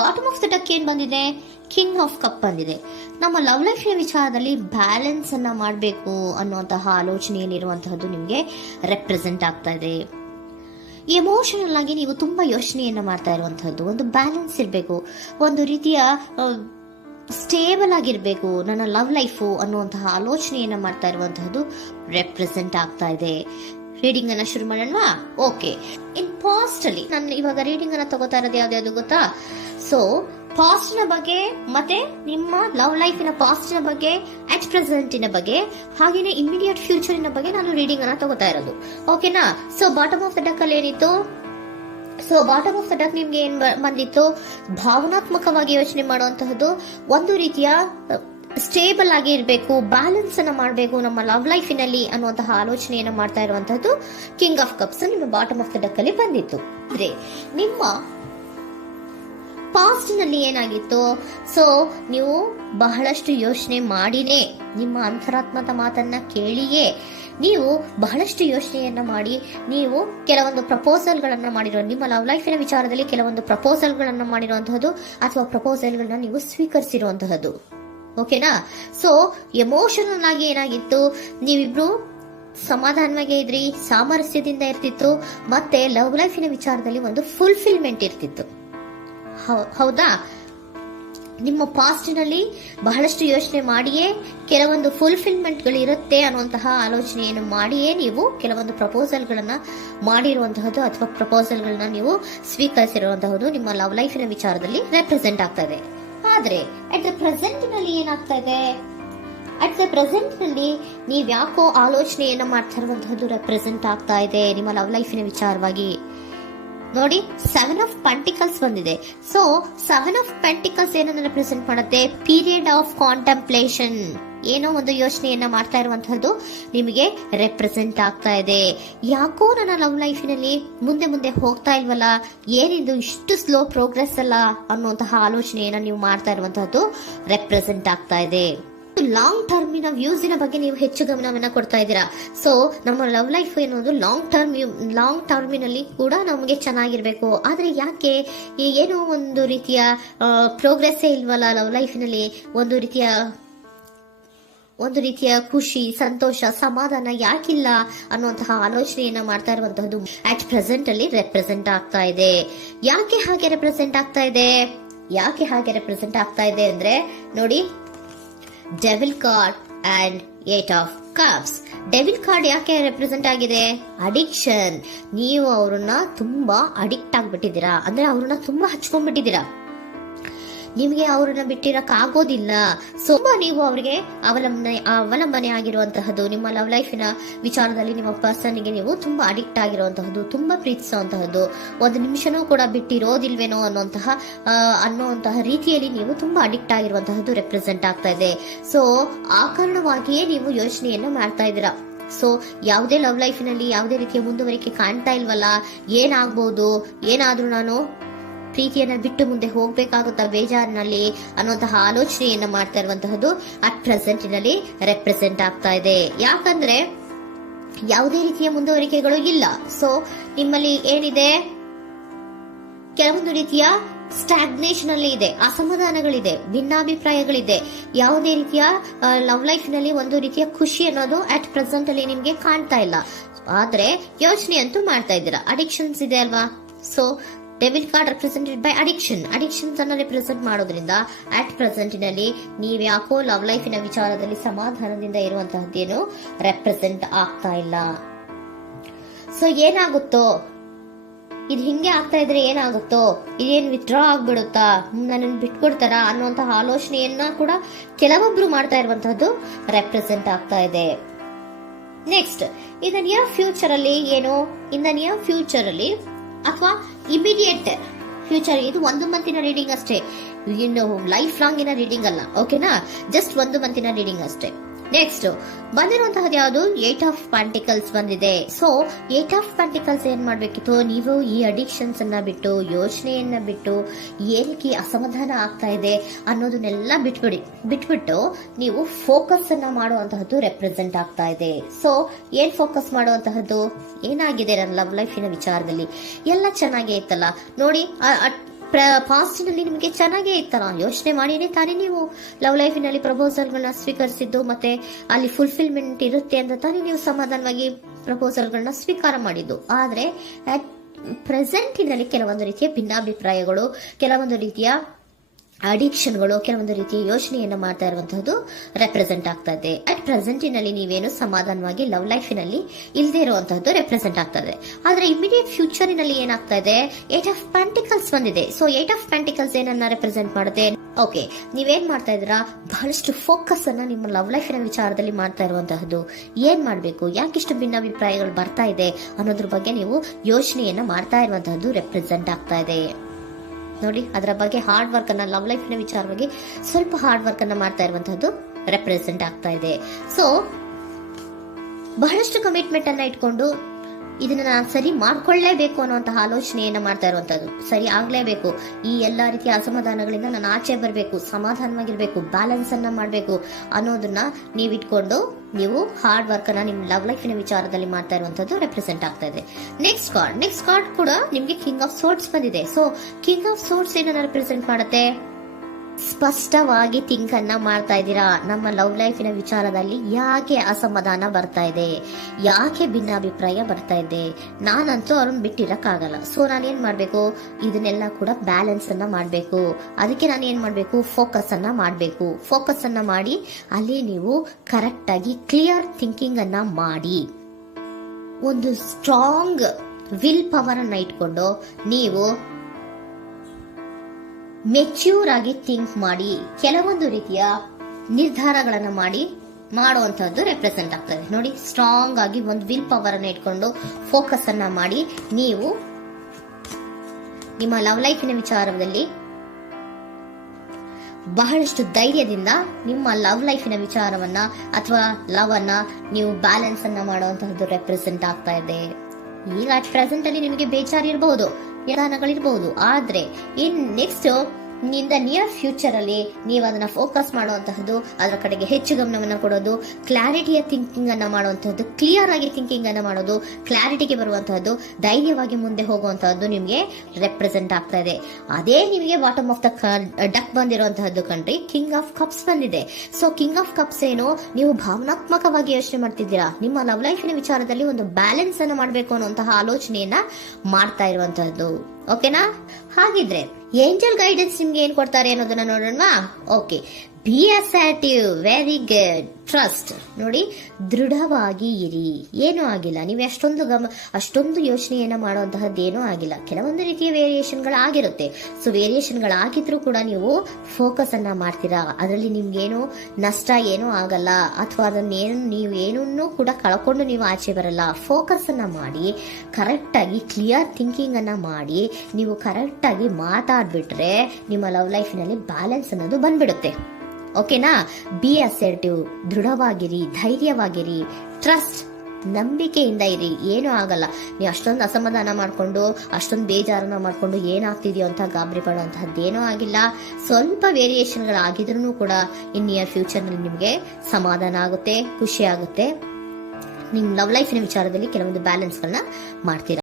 Bottom of the duck ಏನ್ ಬಂದಿದೆ? King of cup ಬಂದಿದೆ. ನಮ್ಮ ಲವ್ ಲೈಫ್ ವಿಚಾರದಲ್ಲಿ ಬ್ಯಾಲೆನ್ಸ್ ಅನ್ನ ಮಾಡಬೇಕು ಅನ್ನುವಂತಹ ಆಲೋಚನೆಯಲ್ಲಿರುವಂತಹದ್ದು ನಿಮ್ಗೆ ರೆಪ್ರೆಸೆಂಟ್ ಆಗ್ತಾ ಇದೆ. ಎಮೋಷನಲ್ ಆಗಿ ನೀವು ತುಂಬಾ ಯೋಚನೆಯನ್ನ ಮಾಡ್ತಾ ಇರುವಂತಹದ್ದು, ಒಂದು ಬ್ಯಾಲೆನ್ಸ್ ಇರಬೇಕು, ಒಂದು ರೀತಿಯ ಸ್ಟೇಬಲ್ ಆಗಿರ್ಬೇಕು ನನ್ನ ಲವ್ ಲೈಫು ಅನ್ನುವಂತಹ ಆಲೋಚನೆಯನ್ನ ಮಾಡ್ತಾ ಇರುವಂತಹದ್ದು ರೆಪ್ರೆಸೆಂಟ್ ಆಗ್ತಾ ಇದೆ. ರೀಡಿಂಗ್ ಅನ್ನ ಶುರು ಮಾಡೋಣವಾ? ಓಕೆ. ಇನ್ ಪಾಸ್ಟ್ ಅಲ್ಲಿ ನಾನು ಇವಾಗ ರೀಡಿಂಗ್ ಅನ್ನ ತಗೋತಾ ಇರೋದು ಯಾವ್ದು ಗೊತ್ತಾ? ಸೊ ಪಾಸ್ಟ್ ನ ಬಗ್ಗೆ ಮತ್ತೆ ನಿಮ್ಮ ಲವ್ ಲೈಫಿನ ಪಾಸ್ಟ್ ನ ಬಗ್ಗೆ, ಅಟ್ ಪ್ರೆಸೆಂಟಿನ ಬಗ್ಗೆ, ಹಾಗೇನೆ ಇಮಿಡಿಯೇಟ್ ಫ್ಯೂಚರಿನ ಬಗ್ಗೆ ನಾನು ರೀಡಿಂಗ್ ಅನ್ನ ತಗೋತಾ ಇರೋದು. ಓಕೆನಾ? So bottom of the duck ಅಲ್ಲಿ ಏನಿತ್ತು? So bottom of the duck ನಿಮ್ಗೆ ಏನ್ ಬಂದಿತ್ತು? ಭಾವನಾತ್ಮಕವಾಗಿ ಯೋಚನೆ ಮಾಡುವಂತಹದ್ದು, ಒಂದು ರೀತಿಯ ಸ್ಟೇಬಲ್ ಆಗಿ ಇರಬೇಕು, ಬ್ಯಾಲೆನ್ಸ್ ಅನ್ನ ಮಾಡಬೇಕು ನಮ್ಮ ಲವ್ ಲೈಫಿನಲ್ಲಿ ಅನ್ನುವಂತಹ ಆಲೋಚನೆಯನ್ನ ಮಾಡ್ತಾ ಇರುವಂತಹದ್ದು ಕಿಂಗ್ ಆಫ್ ಕಪ್ಸ್ ನಿಮ್ಮ ಬಾಟಮ್ ಆಫ್ ದ ಡಕ್ ಅಲ್ಲಿ ಬಂದಿತ್ತು. ಅಂದ್ರೆ ನಿಮ್ಮ ಪಾಸ್ಟ್ ನಲ್ಲಿ ಏನಾಗಿತ್ತು? ಸೊ ನೀವು ಬಹಳಷ್ಟು ಯೋಚನೆ ಮಾಡಿನೇ, ನಿಮ್ಮ ಅಂತರಾತ್ಮದ ಮಾತನ್ನ ಕೇಳಿಯೇ ನೀವು ಬಹಳಷ್ಟು ಯೋಚನೆಯನ್ನ ಮಾಡಿ ನೀವು ಕೆಲವೊಂದು ಪ್ರಪೋಸಲ್ ಗಳನ್ನ ಮಾಡಿರೋ, ನಿಮ್ಮ ಲವ್ ಲೈಫಿನ ವಿಚಾರದಲ್ಲಿ ಕೆಲವೊಂದು ಪ್ರಪೋಸಲ್ ಗಳನ್ನ ಮಾಡಿರುವಂತಹದ್ದು ಅಥವಾ ಪ್ರಪೋಸಲ್ ಗಳನ್ನ ನೀವು ಸ್ವೀಕರಿಸಿರುವಂತಹದ್ದು. ಓಕೆನಾ? ಸೊ ಎಮೋಷನಲ್ ಆಗಿ ಏನಾಗಿತ್ತು? ನೀವಿಬ್ರು ಸಮಾಧಾನವಾಗಿ ಇದ್ರಿ, ಸಾಮರಸ್ಯದಿಂದ ಇರ್ತಿತ್ತು, ಮತ್ತೆ ಲವ್ ಲೈಫಿನ ವಿಚಾರದಲ್ಲಿ ಒಂದು ಫುಲ್ಫಿಲ್ಮೆಂಟ್ ಇರ್ತಿತ್ತು. ಹೌದಾ? ನಿಮ್ಮ ಪಾಸ್ಟ್ ನಲ್ಲಿ ಬಹಳಷ್ಟು ಯೋಚನೆ ಮಾಡಿಯೇ ಕೆಲವೊಂದು ಫುಲ್ಫಿಲ್ಮೆಂಟ್ ಗಳು ಇರುತ್ತೆ ಅನ್ನುವಂತಹ ಆಲೋಚನೆಯನ್ನು ಮಾಡಿಯೇ ನೀವು ಕೆಲವೊಂದು ಪ್ರಪೋಸಲ್ ಗಳನ್ನ ಮಾಡಿರುವಂತಹದ್ದು ಅಥವಾ ಪ್ರಪೋಸಲ್ ಗಳನ್ನ ನೀವು ಸ್ವೀಕರಿಸಿರುವಂತಹದ್ದು ನಿಮ್ಮ ಲವ್ ಲೈಫಿನ ವಿಚಾರದಲ್ಲಿ ರೆಪ್ರೆಸೆಂಟ್ ಆಗ್ತಾ ಇದೆ. ಆದ್ರೆ ಅಟ್ ದ ಪ್ರೆಸೆಂಟ್ ನಲ್ಲಿ ಏನಾಗ್ತಾ ಇದೆ? ಅಟ್ ದ ಪ್ರೆಸೆಂಟ್ ನಲ್ಲಿ ನೀವ್ ಯಾಕೋ ಆಲೋಚನೆಯನ್ನ ಮಾಡ್ತಾ ಇರುವಂತಹದ್ದು ರೆಪ್ರೆಸೆಂಟ್ ಆಗ್ತಾ ಇದೆ ನಿಮ್ಮ ಲವ್ ಲೈಫಿನ ವಿಚಾರವಾಗಿ. ನೋಡಿ, 7 ಆಫ್ ಪೆಂಟಿಕಲ್ಸ್ ಬಂದಿದೆ. ಸೊ 7 ಆಫ್ ಪೆಂಟಿಕಲ್ಸ್ ಏನನ್ನ ರೆಪ್ರೆಸೆಂಟ್ ಮಾಡುತ್ತೆ? ಪೀರಿಯಡ್ ಆಫ್ ಕಾಂಟೆಂಪ್ಲೇಷನ್, ಏನೋ ಒಂದು ಯೋಚನೆಯನ್ನ ಮಾಡ್ತಾ ಇರುವಂತಹದ್ದು ನಿಮಗೆ ರೆಪ್ರೆಸೆಂಟ್ ಆಗ್ತಾ ಇದೆ. ಯಾಕೋ ನನ್ನ ಲವ್ ಲೈಫಿನಲ್ಲಿ ಮುಂದೆ ಮುಂದೆ ಹೋಗ್ತಾ ಇಲ್ವಲ್ಲ, ಏನಿದು ಇಷ್ಟು ಸ್ಲೋ ಪ್ರೋಗ್ರೆಸ್ ಅಲ್ಲ ಅನ್ನುವಂತಹ ಆಲೋಚನೆಯನ್ನ ನೀವು ಮಾಡ್ತಾ ಇರುವಂತಹದ್ದು ರೆಪ್ರೆಸೆಂಟ್ ಆಗ್ತಾ ಇದೆ. ಲಾಂಗ್ ಟರ್ಮಿನ ವ್ಯೂಸಿನ ಬಗ್ಗೆ ನೀವು ಹೆಚ್ಚು ಗಮನವನ್ನ ಕೊಡ್ತಾ ಇದ್ದೀರಾ. ಸೊ ನಮ್ಮ ಲವ್ ಲೈಫ್ ಏನೋದು ಲಾಂಗ್ ಟರ್ಮಿನಲ್ಲಿ ಕೂಡ ನಮಗೆ ಚೆನ್ನಾಗಿರ್ಬೇಕು. ಆದ್ರೆ ಯಾಕೆ ಏನೋ ಒಂದು ರೀತಿಯ ಪ್ರೋಗ್ರೆಸ್ ಇಲ್ವಲ್ಲ ಲವ್ ಲೈಫಿನಲ್ಲಿ, ಒಂದು ರೀತಿಯ ಖುಷಿ, ಸಂತೋಷ, ಸಮಾಧಾನ ಯಾಕಿಲ್ಲ ಅನ್ನುವಂತಹ ಆಲೋಚನೆಯನ್ನ ಮಾಡ್ತಾ ಇರುವಂತಹದ್ದು ಅಟ್ ಪ್ರೆಸೆಂಟ್ ಅಲ್ಲಿ ರೆಪ್ರೆಸೆಂಟ್ ಆಗ್ತಾ ಇದೆ. ಯಾಕೆ ಹಾಗೆ ರೆಪ್ರೆಸೆಂಟ್ ಆಗ್ತಾ ಇದೆ ಅಂದ್ರೆ ನೋಡಿ, devil card and 8 of cups. Devil card ಯಾಕೆ ರೆಪ್ರೆಸೆಂಟ್ ಆಗಿದೆ? ಅಡಿಕ್ಷನ್. ನೀವು ಅವ್ರನ್ನ ತುಂಬಾ ಅಡಿಕ್ಟ್ ಆಗ್ಬಿಟ್ಟಿದ್ದೀರಾ, ಅಂದ್ರೆ ಅವ್ರನ್ನ ತುಂಬಾ ಹಚ್ಕೊಂಡ್ಬಿಟ್ಟಿದ್ದೀರಾ, ನಿಮಗೆ ಅವ್ರನ್ನ ಬಿಟ್ಟಿರಕ್ ಆಗೋದಿಲ್ಲ. ಸೊ ನೀವು ಅವ್ರಿಗೆ ಅವಲಂಬನೆ ಆಗಿರುವಂತಹದ್ದು, ನಿಮ್ಮ ಲವ್ ಲೈಫಿನ ವಿಚಾರದಲ್ಲಿ ನಿಮ್ಮ ಪರ್ಸನ್ಗೆ ನೀವು ತುಂಬಾ ಅಡಿಕ್ಟ್ ಆಗಿರುವಂತಹದ್ದು, ತುಂಬಾ ಪ್ರೀತಿಸುವಂತಹದ್ದು, ಒಂದು ನಿಮಿಷನೂ ಕೂಡ ಬಿಟ್ಟಿರೋದಿಲ್ವೇನೋ ಅನ್ನುವಂತಹ ರೀತಿಯಲ್ಲಿ ನೀವು ತುಂಬಾ ಅಡಿಕ್ಟ್ ಆಗಿರುವಂತಹದ್ದು ರೆಪ್ರೆಸೆಂಟ್ ಆಗ್ತಾ ಇದೆ. ಸೊ ಆ ಕಾರಣವಾಗಿಯೇ ನೀವು ಯೋಚನೆಯನ್ನ ಮಾಡ್ತಾ ಇದ್ದೀರಾ. ಸೊ ಯಾವುದೇ ಲವ್ ಲೈಫಿನಲ್ಲಿ ಯಾವುದೇ ರೀತಿಯ ಮುಂದುವರಿಕೆ ಕಾಣ್ತಾ ಇಲ್ವಲ್ಲ, ಏನಾಗ್ಬೋದು, ಏನಾದ್ರೂ ನಾನು ಪ್ರೀತಿಯನ್ನ ಬಿಟ್ಟು ಮುಂದೆ ಹೋಗ್ಬೇಕಾಗುತ್ತಾ ಬೇಜಾರಿನಲ್ಲಿ ಅನ್ನುವಂತಹ ಆಲೋಚನೆಯನ್ನ ಮಾಡ್ತಾ ಇರುವಂತಹದ್ದು ಅಟ್ ಪ್ರೆಸೆಂಟಿನಲ್ಲಿ ರೆಪ್ರೆಸೆಂಟ್ ಆಗ್ತಾ ಇದೆ. ಯಾಕಂದ್ರೆ ಯಾವುದೇ ರೀತಿಯ ಮುಂದುವರಿಕೆಗಳು ಇಲ್ಲ. ಸೊ ನಿಮ್ಮಲ್ಲಿ ಏನಿದೆ? ಕೆಲವೊಂದು ರೀತಿಯ ಸ್ಟಾಗ್ನೇಷನ್ ಅಲ್ಲಿ ಇದೆ, ಅಸಮಾಧಾನಗಳಿದೆ, ಭಿನ್ನಾಭಿಪ್ರಾಯಗಳಿದೆ. ಯಾವುದೇ ರೀತಿಯ ಲವ್ ಲೈಫ್ ನಲ್ಲಿ ಒಂದು ರೀತಿಯ ಖುಷಿ ಅನ್ನೋದು ಅಟ್ ಪ್ರೆಸೆಂಟ್ ಅಲ್ಲಿ ನಿಮ್ಗೆ ಕಾಣ್ತಾ ಇಲ್ಲ. ಆದ್ರೆ ಯೋಚನೆ ಅಂತೂ ಮಾಡ್ತಾ ಇದ್ದೀರಾ. ಅಡಿಕ್ಷನ್ಸ್ ಇದೆ ಅಲ್ವಾ? So devil card represented by addictions ಅನ್ನ ರೆಪ್ರೆಸೆಂಟ್ ಮಾಡೋದ್ರಿಂದ ಅಟ್ ಪ್ರೆಸೆಂಟಿನಲ್ಲಿ ನೀವ್ ಯಾಕೋ ಲವ್ ಲೈಫಿನ ವಿಚಾರದಲ್ಲಿ ಸಮಾಧಾನದಿಂದ ಇರುವಂತಹದ್ದೇನು ರೆಪ್ರೆಸೆಂಟ್ ಆಗ್ತಾ ಇಲ್ಲ. ಸೊ ಏನಾಗುತ್ತೋ, ಇದು ಹಿಂಗೆ ಆಗ್ತಾ ಇದ್ರೆ ಏನಾಗುತ್ತೋ, ಇದೇನ್ ವಿತ್ಡ್ರಾ ಆಗ್ಬಿಡುತ್ತಾ, ನನ್ನ ಬಿಟ್ಕೊಡ್ತಾರ ಅನ್ನುವಂತಹ ಆಲೋಚನೆಯನ್ನ ಕೂಡ ಕೆಲವೊಬ್ರು ಮಾಡ್ತಾ ಇರುವಂತಹದ್ದು ರೆಪ್ರೆಸೆಂಟ್ ಆಗ್ತಾ ಇದೆ. Next, in the near future ಅಲ್ಲಿ ಅಥವಾ ಇಮಿಡಿಯೇಟ್ ಫ್ಯೂಚರ್, ಇದು 1 ಮಂತಿನ ರೀಡಿಂಗ್ ಅಷ್ಟೇ, ಇನ್ನು ಲೈಫ್ ಲಾಂಗ್ ಇನ ರೀಡಿಂಗ್ ಅಲ್ಲ. ಓಕೆನಾ? ಜಸ್ಟ್ 1 ಮಂತಿನ ರೀಡಿಂಗ್ ಅಷ್ಟೇ. ನೆಕ್ಸ್ಟ್ ಬಂದಿರುವಂತಹದ್ದು ಯಾವುದು? 8 ಆಫ್ ಪೆಂಟಿಕಲ್ಸ್ ಬಂದಿದೆ. ಸೊ 8 ಆಫ್ ಪೆಂಟಿಕಲ್ಸ್ ಏನ್ ಮಾಡ್ಬೇಕಿತ್ತು? ನೀವು ಈ ಅಡಿಕ್ಷನ್ಸ್ ಅನ್ನ ಬಿಟ್ಟು, ಯೋಚನೆಯನ್ನ ಬಿಟ್ಟು, ಏನಕ್ಕೆ ಅಸಮಾಧಾನ ಆಗ್ತಾ ಇದೆ ಅನ್ನೋದನ್ನೆಲ್ಲ ಬಿಟ್ಬಿಟ್ಟು ನೀವು ಫೋಕಸ್ ಅನ್ನ ಮಾಡುವಂತಹದ್ದು ರೆಪ್ರೆಸೆಂಟ್ ಆಗ್ತಾ ಇದೆ. ಸೊ ಏನ್ ಫೋಕಸ್ ಮಾಡುವಂತಹದ್ದು? ಏನಾಗಿದೆ ನನ್ನ ಲವ್ ಲೈಫಿನ ವಿಚಾರದಲ್ಲಿ? ಎಲ್ಲ ಚೆನ್ನಾಗೇ ಇತ್ತಲ್ಲ ನೋಡಿ, ಪಾಸ್ಟಿನಲ್ಲಿ ನಿಮಗೆ ಚೆನ್ನಾಗೇ ಇತ್ತಲ್ಲ, ಯೋಚನೆ ಮಾಡಿನೇ ತಾನೇ ನೀವು ಲವ್ ಲೈಫಿನಲ್ಲಿ ಪ್ರಪೋಸಲ್ಗಳನ್ನ ಸ್ವೀಕರಿಸಿದ್ದು, ಮತ್ತೆ ಅಲ್ಲಿ ಫುಲ್ಫಿಲ್ಮೆಂಟ್ ಇರುತ್ತೆ ಅಂತ ತಾನೇ ನೀವು ಸಮಾಧಾನವಾಗಿ ಪ್ರಪೋಸಲ್ಗಳನ್ನ ಸ್ವೀಕಾರ ಮಾಡಿದ್ದು. ಆದ್ರೆ ಪ್ರೆಸೆಂಟಿನಲ್ಲಿ ಕೆಲವೊಂದು ರೀತಿಯ ಭಿನ್ನಾಭಿಪ್ರಾಯಗಳು, ಕೆಲವೊಂದು ರೀತಿಯ ಅಡಿಕ್ಷನ್ಗಳು, ಕೆಲವೊಂದು ರೀತಿಯ ಯೋಚನೆಯನ್ನು ಮಾಡ್ತಾ ಇರುವಂತಹದ್ದು ರೆಪ್ರೆಸೆಂಟ್ ಆಗ್ತಾ ಇದೆ. ಅಟ್ ಪ್ರೆಸೆಂಟಿನಲ್ಲಿ ನೀವೇನು ಸಮಾಧಾನವಾಗಿ ಲವ್ ಲೈಫಿನಲ್ಲಿ ಇಲ್ಲದೆ ಇರುವಂತಹದ್ದು ರೆಪ್ರೆಸೆಂಟ್ ಆಗ್ತಾ ಇದೆ. ಆದ್ರೆ ಇಮಿಡಿಯೇಟ್ ಫ್ಯೂಚರಿನಲ್ಲಿ ಏನಾಗ್ತಾ ಇದೆ, 8 ಆಫ್ ಪೆಂಟಿಕಲ್ಸ್ ಬಂದಿದೆ. ಸೊ 8 ಆಫ್ ಪೆಂಟಿಕಲ್ಸ್ ಏನನ್ನ ರೆಪ್ರೆಸೆಂಟ್ ಮಾಡುತ್ತೆ? ಓಕೆ, ನೀವೇನ್ ಮಾಡ್ತಾ ಇದ್ದೀರಾ, ಬಹಳಷ್ಟು ಫೋಕಸ್ ಅನ್ನ ನಿಮ್ಮ ಲವ್ ಲೈಫಿನ ವಿಚಾರದಲ್ಲಿ ಮಾಡ್ತಾ ಇರುವಂತಹದ್ದು. ಏನ್ ಮಾಡ್ಬೇಕು, ಯಾಕಿಷ್ಟು ಭಿನ್ನಾಭಿಪ್ರಾಯಗಳು ಬರ್ತಾ ಇದೆ ಅನ್ನೋದ್ರ ಬಗ್ಗೆ ನೀವು ಯೋಚನೆಯನ್ನ ಮಾಡ್ತಾ ಇರುವಂತಹದ್ದು ರೆಪ್ರೆಸೆಂಟ್ ಆಗ್ತಾ ಇದೆ. ನೋಡಿ, ಅದರ ಬಗ್ಗೆ ಹಾರ್ಡ್ ವರ್ಕ್ ಅನ್ನ, ಲವ್ ಲೈಫಿನ ವಿಚಾರವಾಗಿ ಸ್ವಲ್ಪ ಹಾರ್ಡ್ ವರ್ಕ್ ಅನ್ನ ಮಾಡ್ತಾ ಇರುವಂತಹದ್ದು ರೆಪ್ರೆಸೆಂಟ್ ಆಗ್ತಾ ಇದೆ. ಸೊ ಬಹಳಷ್ಟು ಕಮಿಟ್ಮೆಂಟ್ ಅನ್ನ ಇಟ್ಕೊಂಡು ಇದನ್ನ ನಾನು ಸರಿ ಮಾಡ್ಕೊಳ್ಳೇಬೇಕು ಅನ್ನುವಂತಹ ಆಲೋಚನೆಯನ್ನ ಮಾಡ್ತಾ ಇರುವಂತದ್ದು. ಸರಿ ಆಗ್ಲೇಬೇಕು, ಈ ಎಲ್ಲಾ ರೀತಿಯ ಅಸಮಾಧಾನಗಳಿಂದ ನಾನು ಆಚೆ ಬರಬೇಕು, ಸಮಾಧಾನವಾಗಿರ್ಬೇಕು, ಬ್ಯಾಲೆನ್ಸ್ ಅನ್ನ ಮಾಡಬೇಕು ಅನ್ನೋದನ್ನ ನೀವು ಇಟ್ಕೊಂಡು ನೀವು ಹಾರ್ಡ್ ವರ್ಕ್ ಅನ್ನ ನಿಮ್ ಲವ್ ಲೈಫಿನ ವಿಚಾರದಲ್ಲಿ ಮಾಡ್ತಾ ಇರುವಂತದ್ದು ರೆಪ್ರೆಸೆಂಟ್ ಆಗ್ತಾ ಇದೆ. ನೆಕ್ಸ್ಟ್ ಕಾರ್ಡ್ ಕೂಡ ನಿಮ್ಗೆ ಕಿಂಗ್ ಆಫ್ ಸೋರ್ಟ್ಸ್ ಬಂದಿದೆ. ಸೊ ಕಿಂಗ್ ಆಫ್ ಸೋರ್ಟ್ಸ್ ಏನನ್ನ ರೆಪ್ರೆಸೆಂಟ್ ಮಾಡುತ್ತೆ? ಸ್ಪಷ್ಟವಾಗಿ ಥಿಂಕ್ ಅನ್ನ ಮಾಡ್ತಾ ಇದ್ದೀರಾ. ನಮ್ಮ ಲವ್ ಲೈಫಿನ ವಿಚಾರದಲ್ಲಿ ಯಾಕೆ ಅಸಮಾಧಾನ ಬರ್ತಾ ಇದೆ, ಯಾಕೆ ಭಿನ್ನಾಭಿಪ್ರಾಯ ಬರ್ತಾ ಇದೆ, ನಾನಂತೂ ಅವ್ರನ್ನ ಬಿಟ್ಟಿರಕ್ಕಾಗಲ್ಲ. ಸೊ ನಾನೇನ್ ಮಾಡ್ಬೇಕು, ಇದನ್ನೆಲ್ಲ ಕೂಡ ಬ್ಯಾಲೆನ್ಸ್ ಅನ್ನ ಮಾಡ್ಬೇಕು. ಅದಕ್ಕೆ ನಾನು ಏನ್ ಮಾಡ್ಬೇಕು, ಫೋಕಸ್ ಅನ್ನ ಮಾಡ್ಬೇಕು. ಫೋಕಸ್ ಅನ್ನ ಮಾಡಿ ಅಲ್ಲಿ ನೀವು ಕರೆಕ್ಟ್ ಆಗಿ ಕ್ಲಿಯರ್ ಥಿಂಕಿಂಗ್ ಅನ್ನ ಮಾಡಿ, ಒಂದು ಸ್ಟ್ರಾಂಗ್ ವಿಲ್ ಪವರ್ ಅನ್ನ ಇಟ್ಕೊಂಡು ನೀವು ಮೆಚ್ಯೂರ್ ಆಗಿ ಥಿಂಕ್ ಮಾಡಿ ಕೆಲವೊಂದು ರೀತಿಯ ನಿರ್ಧಾರಗಳನ್ನ ಮಾಡುವಂತಹದ್ದು ರೆಪ್ರೆಸೆಂಟ್ ಆಗ್ತದೆ. ನೋಡಿ, ಸ್ಟ್ರಾಂಗ್ ಆಗಿ ಒಂದು ವಿಲ್ ಪವರ್ ಅನ್ನ ಇಟ್ಕೊಂಡು ಫೋಕಸ್ ಅನ್ನ ಮಾಡಿ ನೀವು ನಿಮ್ಮ ಲವ್ ಲೈಫಿನ ವಿಚಾರದಲ್ಲಿ ಬಹಳಷ್ಟು ಧೈರ್ಯದಿಂದ ನಿಮ್ಮ ಲವ್ ಲೈಫಿನ ವಿಚಾರವನ್ನ ಅಥವಾ ಲವ್ ಅನ್ನ ನೀವು ಬ್ಯಾಲೆನ್ಸ್ ಅನ್ನ ಮಾಡುವಂತಹದ್ದು ರೆಪ್ರೆಸೆಂಟ್ ಆಗ್ತಾ ಇದೆ. ಈಗ ಅಟ್ ಪ್ರೆಸೆಂಟ್ ಅಲ್ಲಿ ನಿಮಗೆ ಬೇಜಾರಿರಬಹುದು, ವಿಧಾನಗಳಿರಬಹುದು, ಆದ್ರೆ ಇನ್ ನೆಕ್ಸ್ಟ್ ನಿಂದ ನಿಯರ್ ಫ್ಯೂಚರ್ ಅಲ್ಲಿ ನೀವು ಅದನ್ನ ಫೋಕಸ್ ಮಾಡುವಂತಹದ್ದು, ಅದರ ಕಡೆಗೆ ಹೆಚ್ಚು ಗಮನವನ್ನ ಕೊಡೋದು, ಕ್ಲಾರಿಟಿಯ ಥಿಂಕಿಂಗ್ ಅನ್ನ ಮಾಡುವಂತಹದ್ದು, ಕ್ಲಿಯರ್ ಆಗಿ ಥಿಂಕಿಂಗ್ ಅನ್ನ ಮಾಡೋದು, ಕ್ಲಾರಿಟಿಗೆ ಬರುವಂತಹದ್ದು, ಧೈರ್ಯವಾಗಿ ಮುಂದೆ ಹೋಗುವಂತಹದ್ದು ನಿಮ್ಗೆ ರೆಪ್ರೆಸೆಂಟ್ ಆಗ್ತಾ ಇದೆ. ಅದೇ ನಿಮಗೆ ಬಾಟಮ್ ಆಫ್ ದ ಡಕ್ ಬಂದಿರುವಂತಹದ್ದು ಕಂಡ್ರಿ, ಕಿಂಗ್ ಆಫ್ ಕಪ್ಸ್ ಬಂದಿದೆ. ಸೊ ಕಿಂಗ್ ಆಫ್ ಕಪ್ಸ್ ಏನು, ನೀವು ಭಾವನಾತ್ಮಕವಾಗಿ ಯೋಚನೆ ಮಾಡ್ತಿದ್ದೀರಾ, ನಿಮ್ಮ ಲವ್ ಲೈಫಿನ ವಿಚಾರದಲ್ಲಿ ಒಂದು ಬ್ಯಾಲೆನ್ಸ್ ಅನ್ನ ಮಾಡಬೇಕು ಅನ್ನುವಂತಹ ಆಲೋಚನೆಯನ್ನ ಮಾಡ್ತಾ ಇರುವಂತಹದ್ದು. ಓಕೆನಾ? ಹಾಗಿದ್ರೆ ಏಂಜಲ್ ಗೈಡೆನ್ಸ್ ನಿಮ್ಗೆ ಏನ್ ಕೊಡ್ತಾರೆ ಅನ್ನೋದನ್ನ ನೋಡೋಣವಾ? Okay, be assertive, very good, trust. ನೋಡಿ, ದೃಢವಾಗಿ ಇರಿ, ಏನೂ ಆಗಿಲ್ಲ. ನೀವು ಅಷ್ಟೊಂದು ಯೋಚನೆಯನ್ನ ಮಾಡುವಂತಹದ್ದೇನೂ ಆಗಿಲ್ಲ. ಕೆಲವೊಂದು ರೀತಿಯ ವೇರಿಯೇಷನ್ಗಳಾಗಿರುತ್ತೆ. ಸೊ ವೇರಿಯೇಷನ್ಗಳಾಗಿದ್ರೂ ಕೂಡ ನೀವು ಫೋಕಸ್ ಅನ್ನ ಮಾಡ್ತೀರಾ, ಅದರಲ್ಲಿ ನಿಮ್ಗೇನು ನಷ್ಟ ಏನೂ ಆಗಲ್ಲ, ಅಥವಾ ನೀವು ಏನನ್ನೂ ಕೂಡ ಕಳ್ಕೊಂಡು ನೀವು ಆಚೆ ಬರಲ್ಲ. ಫೋಕಸ್ ಅನ್ನ ಮಾಡಿ ಕರೆಕ್ಟ್ ಆಗಿ ಕ್ಲಿಯರ್ ಥಿಂಕಿಂಗ್ ಅನ್ನ ಮಾಡಿ ನೀವು ಕರೆಕ್ಟ್ ಆಗಿ ಮಾತಾಡ್ಬಿಟ್ರೆ ನಿಮ್ಮ ಲವ್ ಲೈಫಿನಲ್ಲಿ ಬ್ಯಾಲೆನ್ಸ್ ಅನ್ನೋದು ಬಂದ್ಬಿಡುತ್ತೆ. ಓಕೆನಾ? ಬಿ ಅಸರ್ಟಿವ್, ದೃಢವಾಗಿರಿ, ಧೈರ್ಯವಾಗಿರಿ, ಟ್ರಸ್ಟ್, ನಂಬಿಕೆಯಿಂದ ಇರಿ, ಏನೂ ಆಗಲ್ಲ. ನೀವು ಅಷ್ಟೊಂದು ಅಸಮಾಧಾನ ಮಾಡ್ಕೊಂಡು ಅಷ್ಟೊಂದು ಬೇಜಾರನ್ನ ಮಾಡ್ಕೊಂಡು ಏನಾಗ್ತಿದೆಯೋ ಅಂತ ಗಾಬರಿ ಪಡುವಂತಹದ್ದೇನೂ ಆಗಿಲ್ಲ. ಸ್ವಲ್ಪ ವೇರಿಯೇಷನ್ಗಳಾಗಿದ್ರೂ ಕೂಡ ಇನ್ ನಿಯರ್ ಫ್ಯೂಚರ್ ನಲ್ಲಿ ನಿಮಗೆ ಸಮಾಧಾನ ಆಗುತ್ತೆ, ಖುಷಿ ಆಗುತ್ತೆ. ನಿಮ್ ಲವ್ ಲೈಫಿನ ವಿಚಾರದಲ್ಲಿ ಕೆಲವೊಂದು ಬ್ಯಾಲೆನ್ಸ್ ಗಳನ್ನ ಮಾಡ್ತೀರಾ.